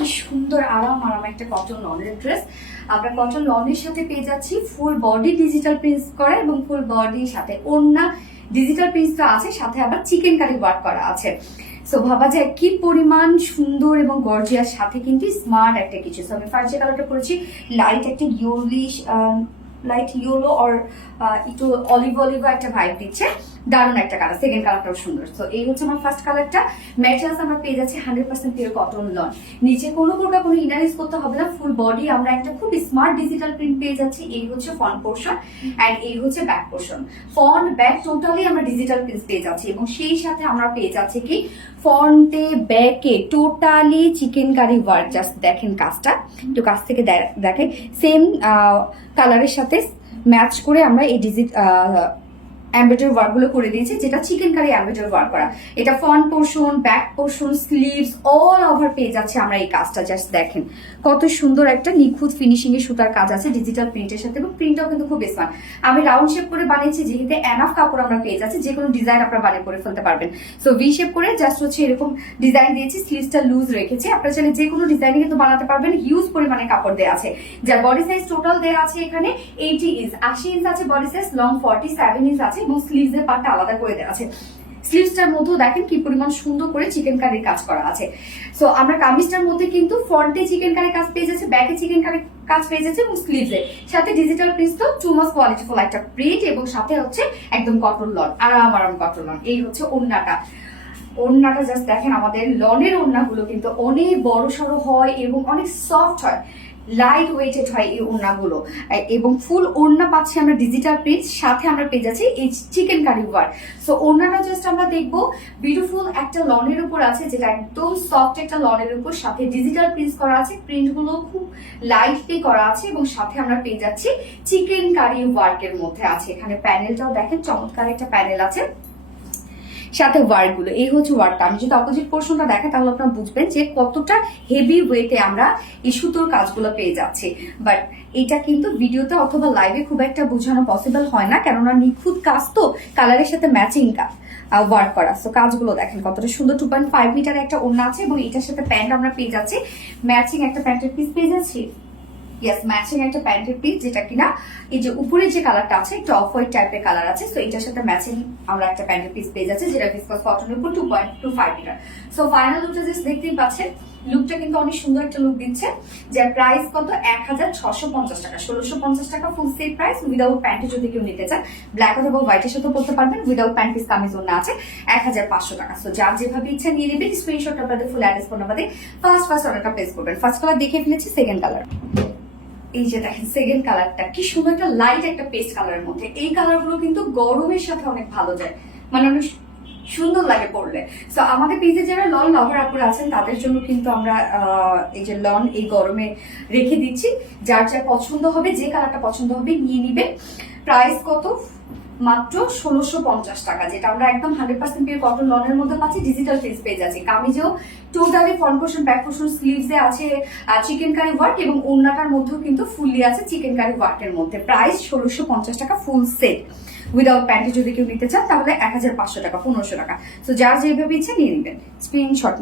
কি সুন্দর আরাম আরাম একটা কটন লনের ড্রেস। আমরা কটন লনের সাথে পেয়ে যাচ্ছি ফুল বডি ডিজিটাল প্রিন্টস করা এবং ফুল বডির সাথে ওড়না ডিজিটাল প্রিন্টসটা আছে, সাথে আবার চিকেন কারি ওয়ার্ক করা আছে। সো ভাবা যায় কি পরিমাণ সুন্দর এবং গর্জিয়াস, সাথে কিন্তু স্মার্ট একটা কিছু। সো আমি ফার্স্ট যে কালারটা করেছি লাইট একটা ইয়েলোইশ, লাইট ইয়েলো অর একটু অলিভ অলিভ একটা ভাইব দিচ্ছে, দারুণ একটা কালার। সেকেন্ড কালারটাও সুন্দর। সো এই হচ্ছে আমার ফার্স্ট কালারটা। ম্যাটেরিয়ালস আমরা পেয়ে যাচ্ছি 100% পিওর কটন লন। নিচে কোনো প্রকার কোনো ইনার ইউজ করতে হবে না, ফুল বডি আমরা একটা খুব স্মার্ট ডিজিটাল প্রিন্ট পেয়ে যাচ্ছি। এই হচ্ছে ফ্রন্ট পোর্শন এন্ড এই হচ্ছে back portion. Front back totally আমরা ডিজিটাল প্রিন্ট পেয়ে যাচ্ছি এবং সেই সাথে আমরা পেয়ে যাচ্ছি কি ফ্রন্টে ব্যাকে totally chicken curry work. Just দেখেন কাজটা, একটু কাছ থেকে দেখে সেম কালারের সাথে ম্যাচ করে আমরা এই এমব্রয়ডারি ওয়ার্ক গুলো করে দিয়েছি, যেটা চিকেন কারি এমব্রয়ডারি ওয়ার্ক করা। এটা front portion, back portion, sleeves all over পেয়ে যাচ্ছে আমরা এই কাজটা। জাস্ট দেখেন কত সুন্দর একটা নিখুঁত ফিনিশিং এর সুতার কাজ আছে ডিজিটাল প্রিন্টের সাথে, এবং প্রিন্টটাও কিন্তু খুব স্মার্ট। আমি রাউন্ড শেপ করে বানিয়েছি, যেহেতু এনাফ কাপড় আমরা পেয়ে যাচ্ছি, যে কোনো ডিজাইন আপনারা বানিয়ে করে ফেলতে পারবেন। সো ভি শেপ করে জাস্ট হচ্ছে এরকম ডিজাইন দিয়েছি, স্লিভসটা লুজ রেখেছি। আপনারা চাইলে যে কোনো ডিজাইনে কিন্তু বানাতে পারবেন। হিউজ পরিমাণে কাপড় দেওয়া আছে, যার বডি সাইজ টোটাল দেওয়া আছে এখানে 80 ইঞ্চ, 80 ইঞ্চ আছে বডি সাইজ, লং 47 ইঞ্চ আছে এবং স্লিভস এর পার্টটা আলাদা করে দেওয়া আছে। স্লিভসটার মধ্যেও দেখেন কি পরিমাণ সুন্দর করে চিকেন কারির কাজ করা আছে। সো আমরা কামিজটার মধ্যে কিন্তু ফ্রন্টে চিকেন কারি কাজ পেয়ে যাচ্ছে, ব্যাকে চিকেন কারি কাজ পেয়ে যাচ্ছে এবং স্লিভসে সাথে ডিজিটাল প্রিন্ট তো টু মাস কোয়ালিটিফুল একটা প্রিন্ট, এবং সাথে হচ্ছে একদম কটন লন, আরাম আরাম কটন লন। এই হচ্ছে ওড়নাটা। ওড়নাটা জাস্ট দেখেন, আমাদের লনের ওড়নাগুলো কিন্তু অনেক বড় সড়ো হয় এবং অনেক সফট হয়, লাইট ওয়েটেড হয় এই ওড়নাগুলো, এবং ফুল ওড়না পাচ্ছি আমরা ডিজিটাল প্রিন্ট, সাথে আমরা পেয়ে যাচ্ছি এই চিকেন কারি ওয়ার্ক। সো ওড়নাটা জাস্ট আমরা দেখবো বিউটিফুল একটা লনের উপর আছে, যেটা একদম সফট একটা লনের উপর, সাথে ডিজিটাল প্রিন্ট করা আছে, প্রিন্ট গুলো খুব লাইটলি করা আছে এবং সাথে আমরা পেয়ে যাচ্ছি চিকেন কারি ওয়ার্কের মধ্যে আছে। এখানে প্যানেলটাও দেখেন, চমৎকার একটা প্যানেল আছে, সাথে ওয়ার্ক গুলো। এই হচ্ছে ওয়ার্কটা। আমি যদি অপোজিট পোর্শনটা দেখেন তাহলে আপনারা বুঝবেন যে কতটা হেভি ওয়েটে আমরা এই সুতোর কাজগুলো পেয়ে যাচ্ছি। বাট এটা কিন্তু ভিডিওতে অথবা লাইভে খুব একটা বোঝানো পসিবল হয় না, কেননা নিখুঁত কাজ তো, কালারের সাথে ম্যাচিং কাজ ওয়ার্ক করা। সো কাজগুলো দেখেন কতটা সুন্দর। 2.5 মিটার একটা ওড়না আছে এবং এটার সাথে প্যান্ট আমরা পেয়ে যাচ্ছি, ম্যাচিং একটা প্যান্টের পিস পেয়ে যাচ্ছি। ইয়েস, ম্যাচিং একটা প্যান্টের পিস, যেটা কিনা এই যে উপরে যে কালারটা আছে একটু অফ হোয়াইট টাইপের কালার আছে। সো এটার সাথে ম্যাচিং আমরা একটা প্যান্টের পিস পেয়ে যাচ্ছি, যেটা ভিসকস কটনের উপর 2.25 মিটার। সো ফাইনাল লুকটা জাস্ট দেখতেই পাচ্ছেন, লুকটা কিন্তু অনেক সুন্দর একটা লুক দিচ্ছে। যার প্রাইস কত 1650 টাকা, 1650 টাকা ফুল সেট প্রাইস। উইদাউট প্যান্টে যদি কেউ নিতে চান, ব্ল্যাক অথবা হোয়াইটের সাথে পড়তে পারবেন। উইদাউট প্যান্ট পিস কামিজ ওড়না আছে 1500 টাকা। সো যার যেভাবে ইচ্ছা নিয়ে নেবেন, স্ক্রিনশট আপনাদের ফুল অ্যাড্রেস ফোন নাম্বার দিয়ে ফার্স্ট অর্ডারটা প্লেস করবেন। ফার্স্ট কালার দেখে ফেলেছি, সেকেন্ড কালার এই যে দেখেন সেকেন্ড কালারটা কি সুন্দর, একটা লাইট একটা পেস্ট কালারের মধ্যে। এই কালারগুলো কিন্তু গরমের সাথে অনেক ভালো যায়, মানে অনেক সুন্দর লাগে পরলে। সো আমাদের পেজে যারা লন লাভার আপুরা আছেন তাদের জন্য কিন্তু আমরা এই যে লন এই গরমে রেখে দিচ্ছি। যার যা পছন্দ হবে, যে কালারটা পছন্দ হবে নিয়ে নিবে। প্রাইস কত মাত্র 1650 টাকা, যেটা আমরা একদম 100% পিওর কটন লনের মধ্যে পাচ্ছি। ডিজিটাল ফেস পেজ আছে, কামিজেও totally front portion, back portion, স্লিভসে আছে চিকেন কারি ওয়ার্ক এবং ওড়নাটার মধ্যেও কিন্তু ফুললি আছে চিকেন কারি ওয়ার্কের মধ্যে। প্রাইস 1650 টাকা ফুল সেট। উইদাউট প্যান্টে যদি কেউ নিতে চান তাহলে 1500 টাকা, 1500 টাকা। সো যার যেভাবে ইচ্ছে নিয়ে নেবেন, স্ক্রিনশট